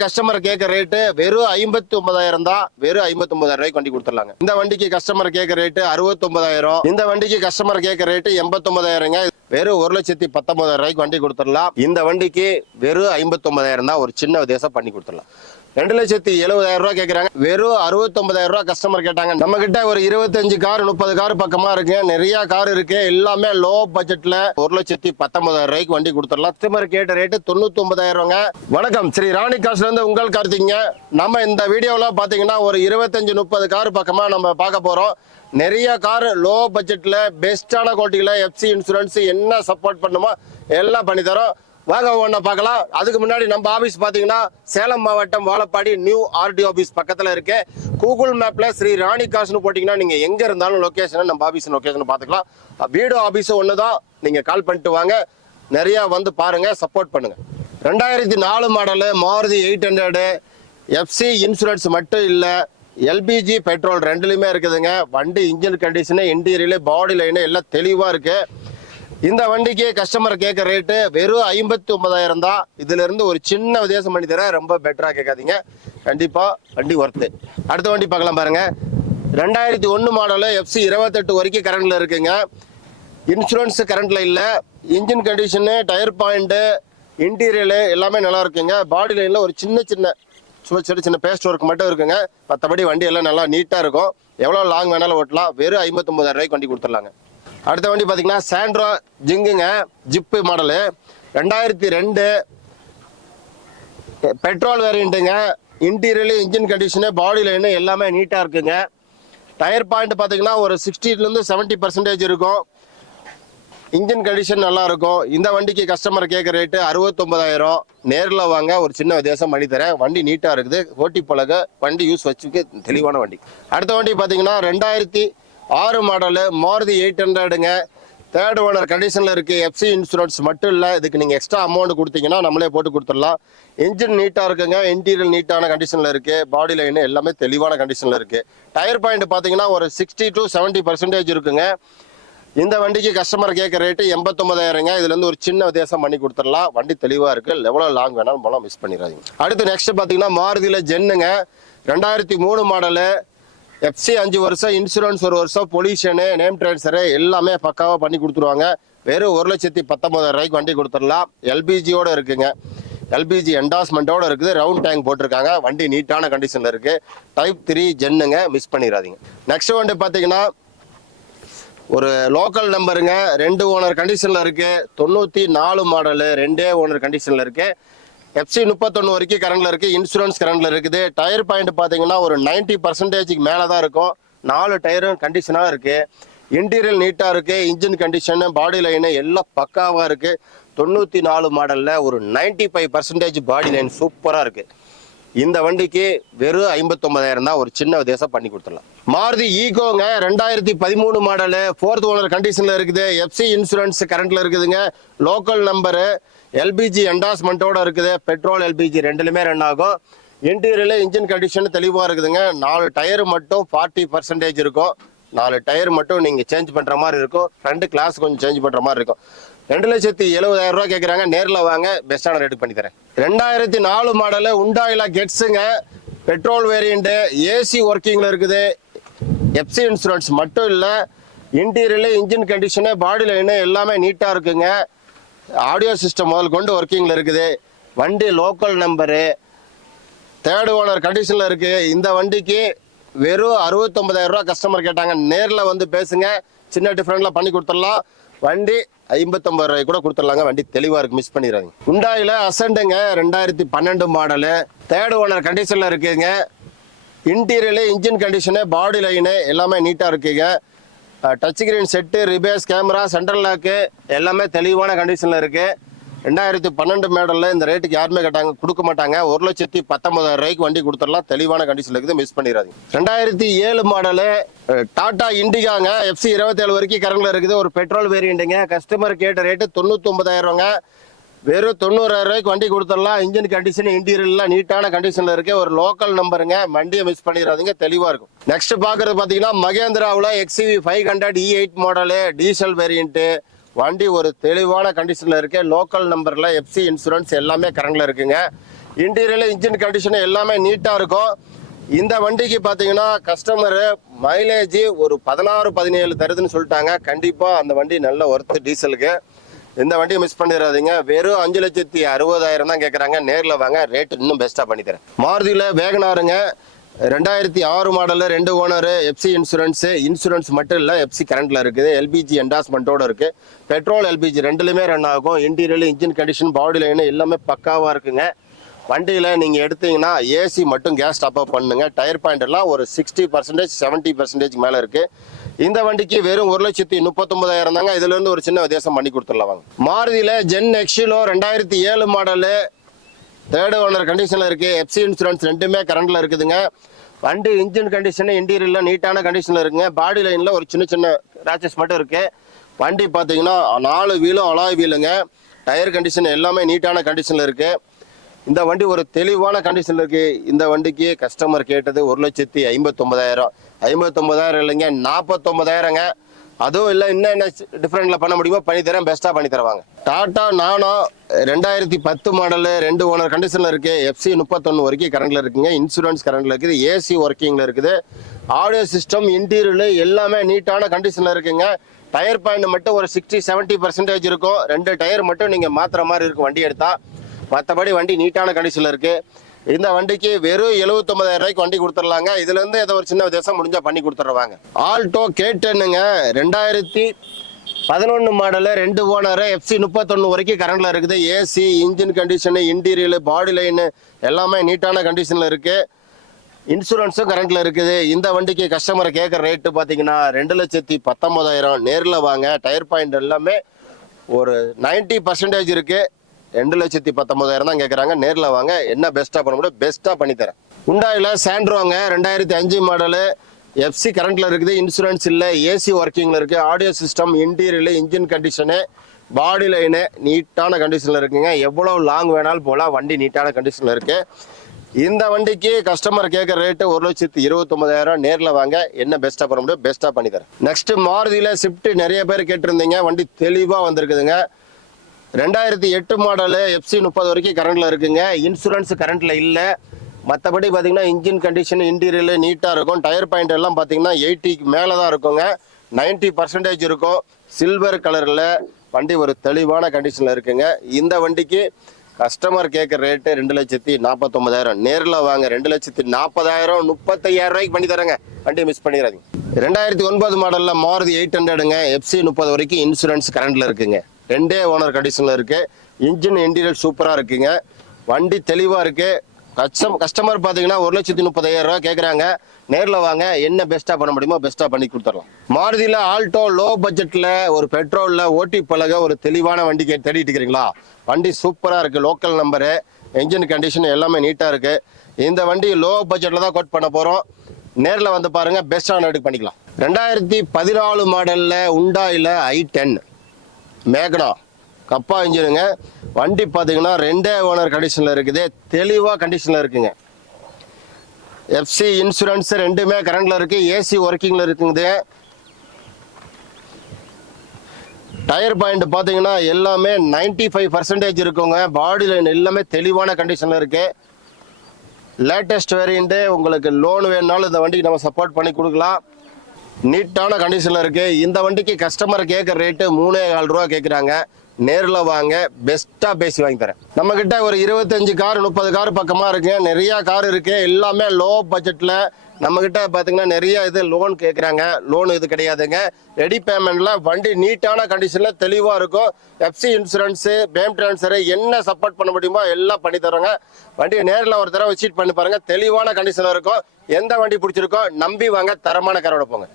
Customer கேட்க rate வெறும் 59,000 தான். வெறும் 59,000 ரூபாய்க்கு வண்டி கொடுத்துடலாங்க. இந்த வண்டிக்கு கஸ்டமர் கேட்க ரேட்டு 69,000. இந்த வண்டிக்கு கஸ்டமர் கேட்க ரேட்டு 89,000ங்க. வெறும் 1,19,000 ரூபாய்க்கு வண்டி கொடுத்துடலாம். இந்த வண்டிக்கு வெறும் 59,000 தான். ஒரு சின்ன வித்தியாசம் பண்ணி கொடுத்துடலாம். 2,70,000 ரூபாய் கேட்கறாங்க. வெறும் 69,000 ரூபாய் கஸ்டமர் கேட்டாங்க. நம்ம கிட்ட ஒரு 25 கார் 30 கார் பக்கமா இருக்கு. நிறைய கார் இருக்கு. எல்லாமே லோ பட்ஜெட்ல 1,19,000 ரூபாய்க்கு வண்டி கொடுத்துடலாம். கஸ்டமர் கேட்ட ரேட்டு 99,000. வணக்கம், ஸ்ரீ ராணி கார்ஸ்ல இருந்து உங்கள் கார்த்திங்க. நம்ம இந்த வீடியோல பாத்தீங்கன்னா ஒரு 25-30 கார் பக்கமா நம்ம பார்க்க போறோம். நிறைய கார் லோ பட்ஜெட்ல பெஸ்டான குவாலிட்டியில எஃப்சி இன்சூரன்ஸ் என்ன சப்போர்ட் பண்ணுமோ எல்லாம் பண்ணி தரோம். வாங்க ஒண்ணா பார்க்கலாம். அதுக்கு முன்னாடி நம்ம ஆபீஸ் பாத்தீங்கன்னா சேலம் மாவட்டம் வாழப்பாடி நியூ ஆர்டி ஆபீஸ் பக்கத்துல இருக்கு. கூகுள் மேப்ல ஸ்ரீ ராணி கார்ஸ்னு போட்டீங்கன்னா நீங்க எங்க இருந்தாலும் லொகேஷன் நம்ம ஆபீஸ் லொகேஷன் பாத்துக்கலாம். வீடு ஆபீஸ் ஒண்ணுதான். நீங்க கால் பண்ணிட்டு வாங்க. நிறைய வந்து பாருங்க, சப்போர்ட் பண்ணுங்க. 2004 மாடலு மாருதி 800 எஃப்சி இன்சூரன்ஸ் மட்டும் இல்ல, எல்பிஜி பெட்ரோல் ரெண்டுலயுமே இருக்குதுங்க. வண்டி இன்ஜின் கண்டிஷனு, இன்டீரியர், பாடி லைனு எல்லாம் தெளிவா இருக்கு. இந்த வண்டிக்கு கஸ்டமர் கேட்க ரேட்டு வெறும் 59,000 தான். இதுல இருந்து ஒரு சின்ன வித்தியாசம் பண்ணி தர, ரொம்ப பெட்டரா கேட்காதீங்க. கண்டிப்பா வண்டி ஒர்த்து. அடுத்த வண்டி பார்க்கலாம் பாருங்க. 2001 மாடலு எஃப்சி 28 வரைக்கும் கரண்ட்ல இருக்குங்க. இன்சூரன்ஸ் கரண்ட்ல இல்ல. இன்ஜின் கண்டிஷனு, டயர் பாயிண்ட், இன்டீரியர் எல்லாமே நல்லா இருக்குங்க. பாடி லைன்ல ஒரு சின்ன சின்ன பேஸ்ட் ஒர்க் மட்டும் இருக்குங்க. மற்றபடி வண்டி எல்லாம் நல்லா நீட்டா இருக்கும். எவ்வளவு லாங் வேணாலும் ஓட்டலாம். வெறும் 59,000 ரூபாய்க்கு வண்டி கொடுத்துடலாங்க. அடுத்த வண்டி பாத்தீங்கன்னா சாண்ட்ரோ ஜிங்குங்க, ஜிப்பு மாடலு 2002 பெட்ரோல் வேரியண்ட்டுங்க. Interior, engine condition, body line எல்லாமே நீட்டா இருக்குங்க. டயர் பாயிண்ட் பாத்தீங்கன்னா ஒரு 60% 70% இருக்கும். இன்ஜின் கண்டிஷன் நல்லா இருக்கும். இந்த வண்டிக்கு கஸ்டமர் கேட்க ரேட்டு 69,000. நேரில் வாங்க, ஒரு சின்ன வித்தியாசம் பண்ணி தரேன். வண்டி நீட்டா இருக்குது. ஓட்டி பழக, வண்டி யூஸ் வச்சுக்கு தெளிவான வண்டி. அடுத்த வண்டி பாத்தீங்கன்னா 2006 மாடலு மாருதி 800ங்க. தேர்ட் ஓனர் கண்டிஷன்ல இருக்கு. எஃப்சி இன்சூரன்ஸ் மட்டும் இல்ல, இதுக்கு நீங்க எக்ஸ்ட்ரா அமௌண்ட் கொடுத்தீங்கன்னா நம்மளே போட்டு கொடுத்துடலாம். இன்ஜின் நீட்டா இருக்குங்க. இன்டீரியர் நீட்டான கண்டிஷன்ல இருக்கு. பாடி லைன் எல்லாமே தெளிவான கண்டிஷன்ல இருக்கு. டயர் பாயிண்ட் பாத்தீங்கன்னா ஒரு 60-70% இருக்குங்க. இந்த வண்டிக்கு கஸ்டமர் கேட்க ரேட்டு 89,000ங்க. இதுல இருந்து ஒரு சின்ன வித்தியாசம் பண்ணி கொடுத்துடலாம். வண்டி தெளிவா இருக்கு. எவ்வளவு லாங் வேணாலும் போலாம், மிஸ் பண்ணிடாதீங்க. அடுத்து நெக்ஸ்ட் பாத்தீங்கன்னா மாருதியில ஜென்னுங்க. 2003 மாடலு எஃப்சி 5 வருஷம், இன்சூரன்ஸ் 1 வருஷம், பொல்யூஷனு, நேம் டிரான்ஸ்ஃபரு எல்லாமே பக்காவா பண்ணி கொடுத்துருவாங்க. வெறும் 1,19,000 ரூபாய்க்கு வண்டி கொடுத்துடலாம். எல்பிஜியோட இருக்குங்க. எல்பிஜி என்டாஸ்மெண்டோட இருக்குது. ரவுண்ட் டேங்க் போட்டிருக்காங்க. வண்டி நீட்டான கண்டிஷன்ல இருக்கு. டைப் 3 ஜென்னுங்க, மிஸ் பண்ணிடாதீங்க. நெக்ஸ்ட் வண்டி பாத்தீங்கன்னா ஒரு லோக்கல் நம்பருங்க. 2 ஓனர் கண்டிஷன்ல இருக்கு. 94 மாடலு 2 ஓனர் கண்டிஷன்ல இருக்கு. எஃப்சி 31 வரைக்கும் கரண்ட்ல இருக்கு. இன்சூரன்ஸ் கரண்ட்ல இருக்குது. டயர் பாயிண்ட் பாத்தீங்கன்னா ஒரு 90%க்கு மேலதான் இருக்கும். 4 டயரும் கண்டிஷனா இருக்கு. இன்டீரியர் நீட்டா இருக்கு. இன்ஜின் கண்டிஷன், பாடி லைனு எல்லாம் பக்காவா இருக்கு. 94 மாடல்ல ஒரு 95% பாடி லைன் சூப்பரா இருக்கு. இந்த வண்டிக்கு வெறும் 59,000 தான். ஒரு சின்ன வித்தியாசம் பண்ணி கொடுத்துடலாம். மாருதி ஈகோங்க. 2013 மாடலு 4th ஓனர் கண்டிஷன்ல இருக்குது. எஃப்சி இன்சூரன்ஸ் கரண்ட்ல இருக்குதுங்க. லோக்கல் நம்பரு, எல்பிஜி என்டாஸ்மெண்டோட இருக்குது. பெட்ரோல் எல்பிஜி ரெண்டுலுமே ரன் ஆகும். இன்டீரியர்ல இன்ஜின் கண்டிஷன் தெளிவா இருக்குதுங்க. 4 டயர் மட்டும் 40% இருக்கும். 4 டயர் மட்டும் நீங்க சேஞ்ச் பண்ற மாதிரி இருக்கும். ஃப்ரண்ட் கிளாஸ் கொஞ்சம் சேஞ்ச் பண்ற மாதிரி இருக்கும். 2,70,000 ரூபாய் கேட்கறாங்க. நேரில் வாங்க, பெஸ்டான ரேட்டு பண்ணி தரேன். 2004 மாடலு உண்டாயில கெட்ஸுங்க. பெட்ரோல் வேரியண்ட், ஏசி ஒர்க்கிங்ல இருக்குது. எஃப்சி இன்சூரன்ஸ் மட்டும் இல்ல, இன்டீரியர்ல இன்ஜின் கண்டிஷனு, பாடி லைனு எல்லாமே நீட்டா இருக்குங்க. ஆடியோ சிஸ்டம் முதல் கொண்டு ஒர்க்கிங்ல இருக்குது. வண்டி லோக்கல் நம்பரு, தேர்ட் ஓனர் கண்டிஷன்ல இருக்கு. இந்த வண்டிக்கு வெறும் 69,000 ரூபாய் கஸ்டமர் கேட்டாங்க. நேரில் வந்து பேசுங்க, சின்ன டிஃபரெண்ட்ல பண்ணி கொடுத்துடலாம். வண்டி 59,000 ரூபாய் கூட கொடுத்துடலாங்க. வண்டி தெளிவா இருக்கு, மிஸ் பண்ணிடுறாங்க. உண்டாயில அசண்டுங்க. 2012 மாடலு தேர்ட் ஓனர் கண்டிஷன்ல இருக்குங்க. இன்டீரியர்ல இன்ஜின் கண்டிஷனு, பாடி லைனு எல்லாமே நீட்டா இருக்குங்க. Touch screen set, reverse camera, central lock எல்லாமே தெளிவான கண்டிஷன்ல இருக்கு. 2012 மாடல்ல இந்த ரேட்டுக்கு யாருமே கேட்டாங்க கொடுக்க மாட்டாங்க. 1,19,000 ரூபாய்க்கு வண்டி கொடுத்துடலாம். தெளிவான கண்டிஷன்ல இருக்குது, மிஸ் பண்ணிடாதீங்க. 2007 மாடலு டாடா இண்டிகாங்க. எஃப்சி 27 வரைக்கும் கரண்ட்ல இருக்குது. ஒரு பெட்ரோல் வேரியண்ட்டுங்க. கஸ்டமர் கேட்ட ரேட்டு 99,000ங்க. வெறும் 90,000 ரூபாய்க்கு வண்டி கொடுத்துடலாம். இன்ஜின் கண்டிஷன், இன்டீரியர்லாம் நீட்டான கண்டிஷன்ல இருக்கு. ஒரு லோக்கல் நம்பருங்க. வண்டியை மிஸ் பண்ணிடாதீங்க, தெளிவா இருக்கும். நெக்ஸ்ட் பாக்குறது பாத்தீங்கன்னா மகேந்திராவில் XUV 500 E8 model diesel variant. வண்டி ஒரு தெளிவான கண்டிஷன்ல இருக்கு. லோக்கல் நம்பர்ல எஃப்சி இன்சூரன்ஸ் எல்லாமே கரண்ட்ல இருக்குங்க. இன்டீரியர் இன்ஜின் கண்டிஷன் எல்லாமே நீட்டாக இருக்கும். இந்த வண்டிக்கு பார்த்தீங்கன்னா கஸ்டமரு மைலேஜ் ஒரு 16-17 தருதுன்னு சொல்லிட்டாங்க. கண்டிப்பாக அந்த வண்டி நல்ல ஒர்த்து டீசலுக்கு. இந்த வண்டியை மிஸ் பண்ணிடாதீங்க. வெறும் 5,60,000 தான் கேட்குறாங்க. நேரில் வாங்க, ரேட் இன்னும் பெஸ்ட்டாக பண்ணித்தரேன். மாருதியில் வேகனாருங்க, 2006 மாடலு, 2 ஓனரு, எஃப்சி இன்சூரன்ஸ் மட்டும் இல்லை, எஃப்சி கரண்டில் இருக்குது, எல்பிஜி என்டாஸ்மெண்ட்டோடு இருக்குது. பெட்ரோல் எல்பிஜி ரெண்டுலையுமே ரன் ஆகும். இன்டீரியர் இன்ஜின் கண்டிஷன் பாடி லைனு எல்லாமே பக்காவாக இருக்குங்க. வண்டியில் நீங்கள் எடுத்தீங்கன்னா ஏசி மட்டும் கேஸ் டாப் அப் பண்ணுங்க. டயர் பாயிண்ட் எல்லாம் ஒரு 60% 70% மேலே இருக்குது. இந்த வண்டிக்கு வெறும் 1,39,000 தாங்க. இதுலேருந்து ஒரு சின்ன வித்தியாசம் பண்ணி கொடுத்துடலாம் வாங்க. மாருதியில் ஜென் எக்ஸிலோ 2007 மாடலு, 3rd ஓனர் கண்டிஷனில் இருக்குது. எஃப்சி இன்சூரன்ஸ் ரெண்டுமே கரண்டில் இருக்குதுங்க. வண்டி இன்ஜின் கண்டிஷனு இன்டீரியரில் நீட்டான கண்டிஷனில் இருக்குங்க. பாடி லைனில் ஒரு சின்ன சின்ன ரேச்சஸ் மட்டும் இருக்குது. வண்டி பார்த்தீங்கன்னா 4 வீலும் அலாய் வீலுங்க. டயர் கண்டிஷன் எல்லாமே நீட்டான கண்டிஷனில் இருக்குது. இந்த வண்டி ஒரு தெளிவான கண்டிஷனில் இருக்குது. இந்த வண்டிக்கு கஸ்டமர் கேட்டது 1,59,000. 59,000 இல்லைங்க, 49,000ங்க. அதுவும் இல்லை, இன்னும் என்ன டிஃப்ரெண்ட்டில் பண்ண முடியுமோ பண்ணித்தரேன், பெஸ்ட்டாக பண்ணி தருவாங்க. டாட்டா நானோ 2010 மாடலு, 2 ஓனர் கண்டிஷனில் இருக்குது. எஃப்சி 31 வரைக்கும் கரண்டில் இருக்குங்க. இன்சூரன்ஸ் கரண்டில் இருக்குது. ஏசி ஒர்க்கிங்கில் இருக்குது. ஆடியோ சிஸ்டம் இன்டீரியர் எல்லாமே நீட்டான கண்டிஷனில் இருக்குங்க. டயர் பாயிண்ட் மட்டும் ஒரு 60-70% இருக்கும். 2 டயர் மட்டும் நீங்கள் மாற்றுற மாதிரி இருக்கும் வண்டி எடுத்தால். மற்றபடி வண்டி நீட்டான கண்டிஷனில் இருக்குது. இந்த வண்டிக்கு வெறும் 79,000 ரூபாய்க்கு வண்டி கொடுத்துடலாங்க. இதுலேருந்து ஏதோ ஒரு சின்ன வித்தியாசம் முடிஞ்சால் பண்ணி கொடுத்துட்ருவாங்க. ஆல்டோ K10ங்க, 2011 மாடலு, 2 ஓனரு, எஃப்சி 31 வரைக்கும் கரண்டில் இருக்குது. ஏசி, இன்ஜின் கண்டிஷனு, இன்டீரியல், பாடி லைனு எல்லாமே நீட்டான கண்டிஷனில் இருக்குது. இன்சூரன்ஸும் கரண்டில் இருக்குது. இந்த வண்டிக்கு கஸ்டமரை கேட்குற ரேட்டு பார்த்தீங்கன்னா 2,19,000. நேரில் வாங்க. டயர் பாயிண்ட் எல்லாமே ஒரு 90% இருக்குது. 2,19,000 தான் கேட்குறாங்க. நேரில் வாங்க, என்ன பெஸ்ட்டாக பண்ண முடியும் பெஸ்ட்டாக பண்ணித்தரேன். ஹுண்டாயில் சாண்ட்ரோங்க, 2005 மாடலு, எஃப்சி கரண்டில் இருக்குது. இன்சூரன்ஸ் இல்லை, ஏசி ஒர்க்கிங்கில் இருக்குது. Audio system, interior, engine condition, body line நீட்டான கண்டிஷனில் இருக்குங்க. எவ்வளோ லாங் வேணாலும் போகலாம், வண்டி நீட்டான கண்டிஷனில் இருக்குது. இந்த வண்டிக்கு கஸ்டமர் கேட்குற ரேட்டு 1,29,000. நேரில் வாங்க, என்ன பெஸ்ட்டாக பண்ண முடியும் பெஸ்ட்டாக பண்ணித்தரேன். நெக்ஸ்ட்டு மாருதியில் ஸ்விஃப்ட் நிறைய பேர் கேட்டிருந்தீங்க. வண்டி தெளிவாக வந்திருக்குதுங்க. 2008 மாடலு, எஃப்சி 30 வரைக்கும் கரண்டில் இருக்குங்க. இன்சூரன்ஸ் கரண்டில் இல்லை. மற்றபடி பார்த்தீங்கன்னா இன்ஜின் கண்டிஷன் இன்டீரியர் நீட்டாக இருக்கும். டயர் பாயிண்ட் எல்லாம் பார்த்தீங்கன்னா 80க்கு மேலே தான் இருக்குங்க. 90% இருக்கும். சில்வர் கலரில் வண்டி ஒரு தெளிவான கண்டிஷனில் இருக்குங்க. இந்த வண்டிக்கு கஸ்டமர் கேட்குற ரேட்டு 2,49,000. நேரில் வாங்க, 2,40,000 35,000 ரூபாய்க்கு பண்ணி தரேங்க. வண்டியை மிஸ் பண்ணிடாதீங்க. 2009 மாடலில் மாருதி 800ங்க, எஃப்சி 30 வரைக்கும் இன்சூரன்ஸ் கரண்டில் இருக்குங்க. 2 ஓனர் கண்டிஷனில் இருக்குது. இன்ஜின் இன்டீரியர் சூப்பராக இருக்குங்க. வண்டி தெளிவாக இருக்குது. கஸ்டமர் பார்த்தீங்கன்னா 1,30,000 ரூபா கேட்குறாங்க. நேரில் வாங்க, என்ன பெஸ்ட்டாக பண்ண முடியுமோ பெஸ்ட்டாக பண்ணி கொடுத்துடலாம். மாருதியில் ஆல்டோ லோ பட்ஜெட்டில் ஒரு பெட்ரோலில் ஓட்டி பழக ஒரு தெளிவான வண்டி தேடிட்டு இருக்கிறீங்களா? வண்டி சூப்பராக இருக்குது. லோக்கல் நம்பரு, என்ஜின் கண்டிஷன் எல்லாமே நீட்டாக இருக்குது. இந்த வண்டி லோ பட்ஜெட்டில் தான் கோட் பண்ண போகிறோம். நேரில் வந்து பாருங்கள், பெஸ்ட்டான ரேட்டுக்கு பண்ணிக்கலாம். 2014 மாடலில் ஹுண்டாயில் i10 மேக்னா கப்பா இன்ஜினுங்க. வண்டி பார்த்தீங்கன்னா 2 ஓனர் கண்டிஷனில் இருக்குது. தெளிவாக கண்டிஷனில் இருக்குங்க. எஃப்சி இன்சூரன்ஸ் ரெண்டுமே கரண்டில் இருக்குது. ஏசி ஒர்க்கிங்கில் இருக்குங்க. டயர் பாயிண்ட் பார்த்தீங்கன்னா எல்லாமே 95% இருக்குங்க. பாடி லைன் எல்லாமே தெளிவான கண்டிஷனில் இருக்குது. Latest variant. உங்களுக்கு லோன் வேணுனாலும் இந்த வண்டிக்கு நம்ம சப்போர்ட் பண்ணி கொடுக்கலாம். நீட்டான கண்டிஷனில் இருக்குது. இந்த வண்டிக்கு கஸ்டமர் கேட்குற ரேட்டு 3,400 ரூபா கேட்குறாங்க. நேரில் வாங்க, பெஸ்ட்டாக பேசி வாங்கி தரேன். நம்மக்கிட்ட ஒரு 25 கார் 30 கார் பக்கமாக இருக்குங்க. நிறையா கார் இருக்குது. எல்லாமே லோ பட்ஜெட்டில் நம்மக்கிட்ட பார்த்தீங்கன்னா நிறைய லோன் கேட்குறாங்க. லோன் இது கிடையாதுங்க. ரெடி பேமெண்ட்டில் வண்டி நீட்டான கண்டிஷனில் தெளிவாக இருக்கும். எஃப்சி இன்சூரன்ஸு, பேம் ட்ரான்ஸ்ஃபரு என்ன சப்போர்ட் பண்ண முடியுமோ எல்லாம் பண்ணி தரோங்க. வண்டியை நேரில் ஒரு தடவை விசிட் பண்ணி பாருங்கள். தெளிவான கண்டிஷனில் இருக்கும். எந்த வண்டி பிடிச்சிருக்கோ நம்பி வாங்க, தரமான காரோட போங்க.